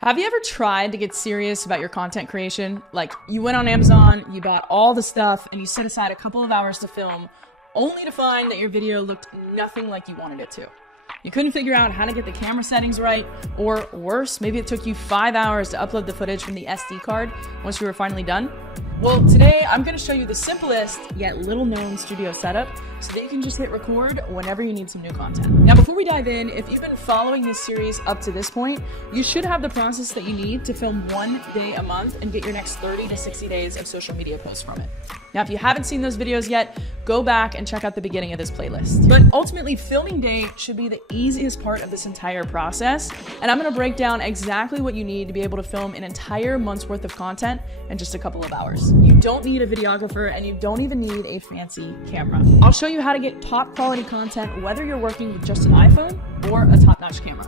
Have you ever tried to get serious about your content creation? Like, you went on Amazon, you bought all the stuff, and you set aside a couple of hours to film, only to find that your video looked nothing like you wanted it to. You couldn't figure out how to get the camera settings right, or worse, maybe it took you 5 hours to upload the footage from the SD card once you were finally done. Well, today I'm going to show you the simplest yet little known studio setup so that you can just hit record whenever you need some new content. Now, before we dive in, if you've been following this series up to this point, you should have the process that you need to film 1 day a month and get your next 30 to 60 days of social media posts from it. Now, if you haven't seen those videos yet, go back and check out the beginning of this playlist. But ultimately, filming day should be the easiest part of this entire process, and I'm going to break down exactly what you need to be able to film an entire month's worth of content in just a couple of hours. You don't need a videographer, and you don't even need a fancy camera. I'll show you how to get top quality content whether you're working with just an iPhone or a top-notch camera.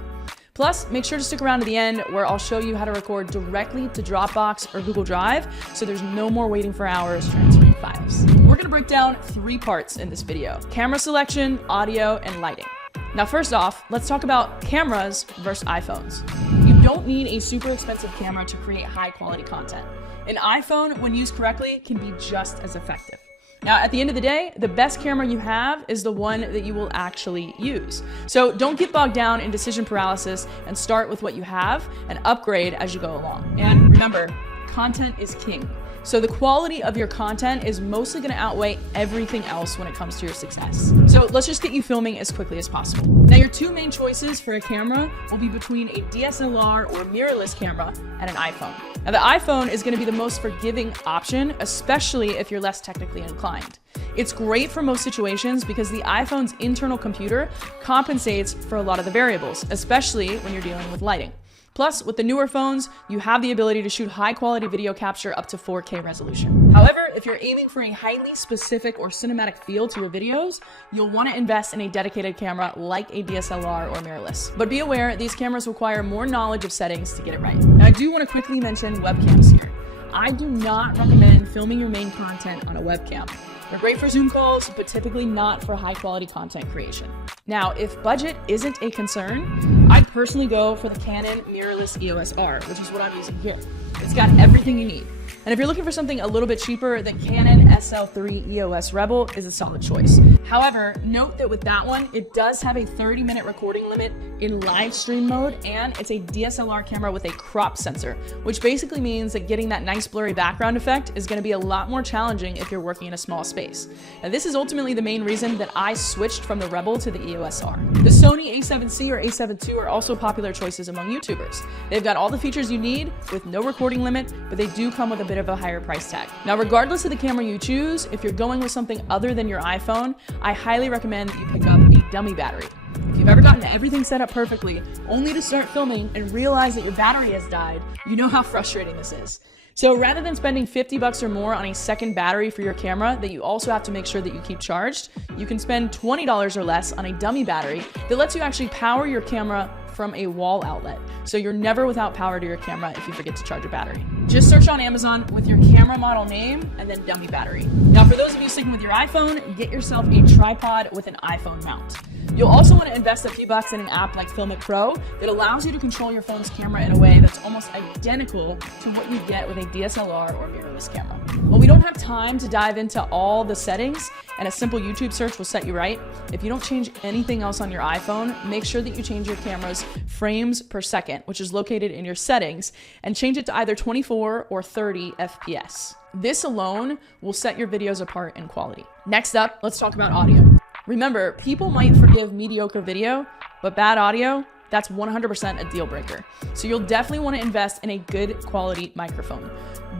Plus, make sure to stick around to the end where I'll show you how to record directly to Dropbox or Google Drive so there's no more waiting for hours transferring files. We're going to break down 3 parts in this video: camera selection, audio, and lighting. Now, first off, let's talk about cameras versus iPhones. You don't need a super expensive camera to create high quality content. An iPhone, when used correctly, can be just as effective. Now, at the end of the day, the best camera you have is the one that you will actually use. So don't get bogged down in decision paralysis and start with what you have and upgrade as you go along. And remember, content is king. So the quality of your content is mostly going to outweigh everything else when it comes to your success. So let's just get you filming as quickly as possible. Now, your 2 main choices for a camera will be between a DSLR or mirrorless camera and an iPhone. Now, the iPhone is going to be the most forgiving option, especially if you're less technically inclined. It's great for most situations because the iPhone's internal computer compensates for a lot of the variables, especially when you're dealing with lighting. Plus, with the newer phones, you have the ability to shoot high-quality video capture up to 4K resolution. However, if you're aiming for a highly specific or cinematic feel to your videos, you'll want to invest in a dedicated camera like a DSLR or mirrorless. But be aware, these cameras require more knowledge of settings to get it right. Now, I do want to quickly mention webcams here. I do not recommend filming your main content on a webcam. They're great for Zoom calls, but typically not for high-quality content creation. Now, if budget isn't a concern, I'd personally go for the Canon mirrorless EOS R, which is what I'm using here. It's got everything you need. And if you're looking for something a little bit cheaper, then Canon SL3 EOS Rebel is a solid choice. However, note that with that one, it does have a 30-minute recording limit in live stream mode, and it's a DSLR camera with a crop sensor, which basically means that getting that nice blurry background effect is going to be a lot more challenging if you're working in a small space. Now, this is ultimately the main reason that I switched from the Rebel to the EOS R. The Sony a7C or a7 II are also popular choices among YouTubers. They've got all the features you need with no recording limit, but they do come with a bit of a higher price tag. Now, regardless of the camera you choose, if you're going with something other than your iPhone, I highly recommend that you pick up a dummy battery. If you've ever gotten everything set up perfectly, only to start filming and realize that your battery has died, you know how frustrating this is. So rather than spending $50 or more on a second battery for your camera that you also have to make sure that you keep charged, you can spend $20 or less on a dummy battery that lets you actually power your camera from a wall outlet. So you're never without power to your camera if you forget to charge a battery. Just search on Amazon with your camera model name and then dummy battery. Now, for those of you sticking with your iPhone, get yourself a tripod with an iPhone mount. You'll also want to invest a few bucks in an app like Filmic Pro that allows you to control your phone's camera in a way that's almost identical to what you get with a DSLR or mirrorless camera. While we don't have time to dive into all the settings, and a simple YouTube search will set you right, if you don't change anything else on your iPhone, make sure that you change your camera's frames per second, which is located in your settings, and change it to either 24 or 30 FPS. This alone will set your videos apart in quality. Next up, let's talk about audio. Remember, people might forgive mediocre video, but bad audio, that's 100% a deal breaker. So you'll definitely want to invest in a good quality microphone.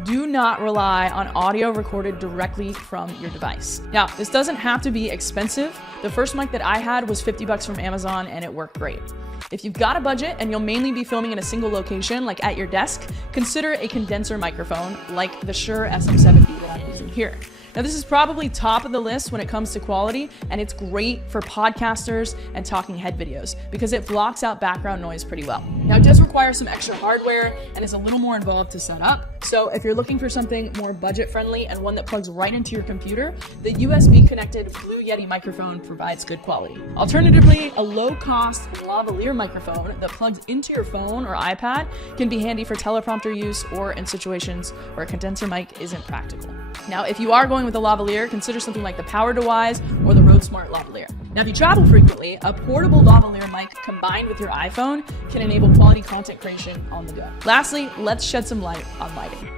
Do not rely on audio recorded directly from your device. Now, this doesn't have to be expensive. The first mic that I had was $50 from Amazon and it worked great. If you've got a budget and you'll mainly be filming in a single location, like at your desk, consider a condenser microphone like the Shure SM7B that I'm using here. Now, this is probably top of the list when it comes to quality, and it's great for podcasters and talking head videos because it blocks out background noise pretty well. Now, it does require some extra hardware and is a little more involved to set up, So if you're looking for something more budget friendly and one that plugs right into your computer, the USB connected Blue Yeti microphone provides good quality. Alternatively, a low cost lavalier microphone that plugs into your phone or iPad can be handy for teleprompter use or in situations where a condenser mic isn't practical. Now, if you are going with a lavalier, consider something like the Power Wise or the Rode Smart lavalier. Now, if you travel frequently, a portable lavalier mic combined with your iPhone can enable quality content creation on the go. Lastly, let's shed some light on lighting.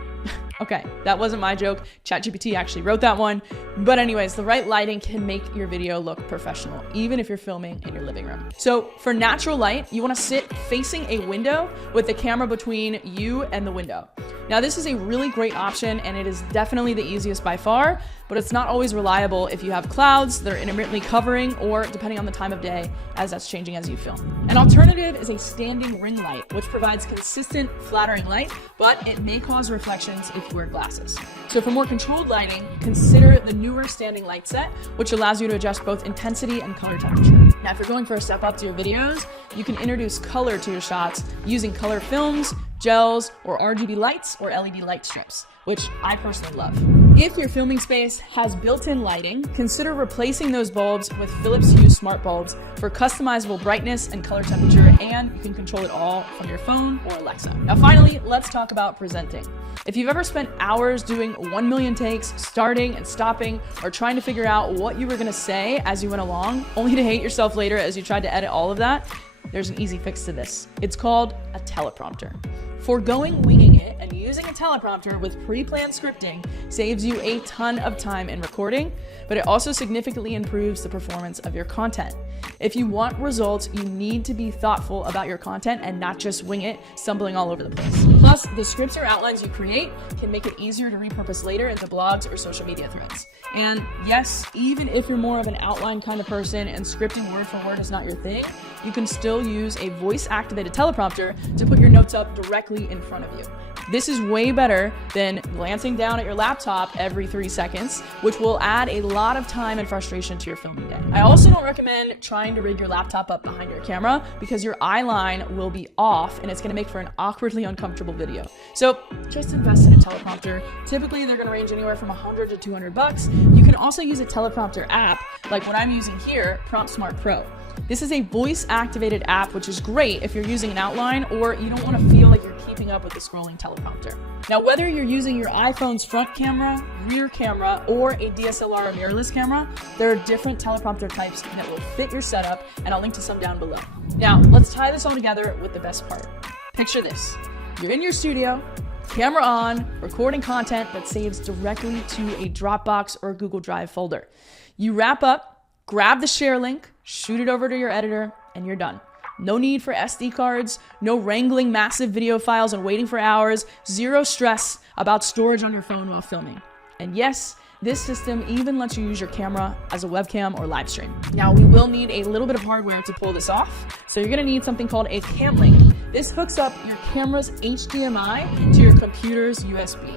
Okay, that wasn't my joke. ChatGPT actually wrote that one. But anyways, the right lighting can make your video look professional, even if you're filming in your living room. So for natural light, you want to sit facing a window with the camera between you and the window. Now, this is a really great option, and it is definitely the easiest by far, but it's not always reliable if you have clouds that are intermittently covering or depending on the time of day, as that's changing as you film. An alternative is a standing ring light, which provides consistent, flattering light, but it may cause reflections if you wear glasses. So for more controlled lighting, consider the newer standing light set, which allows you to adjust both intensity and color temperature. Now, if you're going for a step up to your videos, you can introduce color to your shots using color films, gels, or RGB lights or LED light strips, which I personally love. If your filming space has built-in lighting, consider replacing those bulbs with Philips Hue smart bulbs for customizable brightness and color temperature, and you can control it all from your phone or Alexa. Now, finally, let's talk about presenting. If you've ever spent hours doing 1 million takes, starting and stopping, or trying to figure out what you were gonna say as you went along, only to hate yourself later as you tried to edit all of that, there's an easy fix to this. It's called a teleprompter. Foregoing winging it and using a teleprompter with pre-planned scripting saves you a ton of time in recording, but it also significantly improves the performance of your content. If you want results, you need to be thoughtful about your content and not just wing it, stumbling all over the place. Plus, the scripts or outlines you create can make it easier to repurpose later into blogs or social media threads. And yes, even if you're more of an outline kind of person and scripting word for word is not your thing, you can still use a voice-activated teleprompter to put your notes up directly in front of you. This is way better than glancing down at your laptop every 3 seconds, which will add a lot of time and frustration to your filming day. I also don't recommend trying to rig your laptop up behind your camera because your eye line will be off and it's going to make for an awkwardly uncomfortable video. So just invest in a teleprompter. Typically, they're going to range anywhere from $100 to $200. You can also use a teleprompter app like what I'm using here, Prompt Smart Pro. This is a voice-activated app, which is great if you're using an outline or you don't want to feel like you're keeping up with the scrolling teleprompter. Now, whether you're using your iPhone's front camera, rear camera, or a DSLR or mirrorless camera, there are different teleprompter types that will fit your setup, and I'll link to some down below. Now, let's tie this all together with the best part. Picture this. You're in your studio, camera on, recording content that saves directly to a Dropbox or Google Drive folder. You wrap up, grab the share link, shoot it over to your editor, and you're done. No need for SD cards, no wrangling massive video files and waiting for hours, zero stress about storage on your phone while filming. And yes, this system even lets you use your camera as a webcam or live stream. Now, we will need a little bit of hardware to pull this off, so you're gonna need something called a cam link. This hooks up your camera's HDMI to your computer's USB.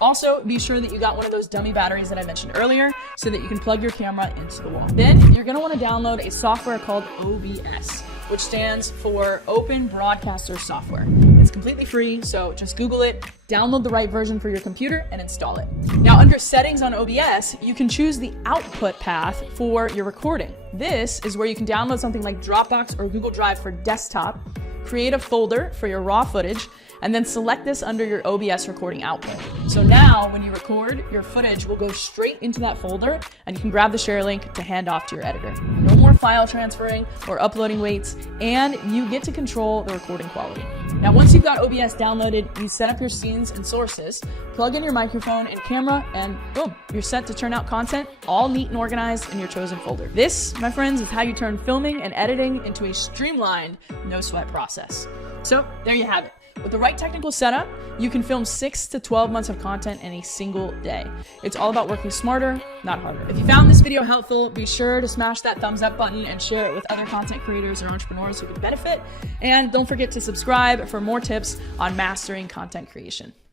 Also, be sure that you got one of those dummy batteries that I mentioned earlier so that you can plug your camera into the wall. Then you're going to want to download a software called OBS, which stands for Open Broadcaster Software. It's completely free, so just Google it, download the right version for your computer, and install it. Now, under settings on OBS, you can choose the output path for your recording. This is where you can download something like Dropbox or Google Drive for desktop, create a folder for your raw footage, and then select this under your OBS recording output. So now when you record, your footage will go straight into that folder and you can grab the share link to hand off to your editor. No more file transferring or uploading weights, and you get to control the recording quality. Now, once you've got OBS downloaded, you set up your scenes and sources, plug in your microphone and camera, and boom, you're set to turn out content all neat and organized in your chosen folder. This, my friends, is how you turn filming and editing into a streamlined, no sweat process. So there you have it. With the right technical setup, you can film 6 to 12 months of content in a single day. It's all about working smarter, not harder. If you found this video helpful, be sure to smash that thumbs up button and share it with other content creators or entrepreneurs who could benefit. And don't forget to subscribe for more tips on mastering content creation.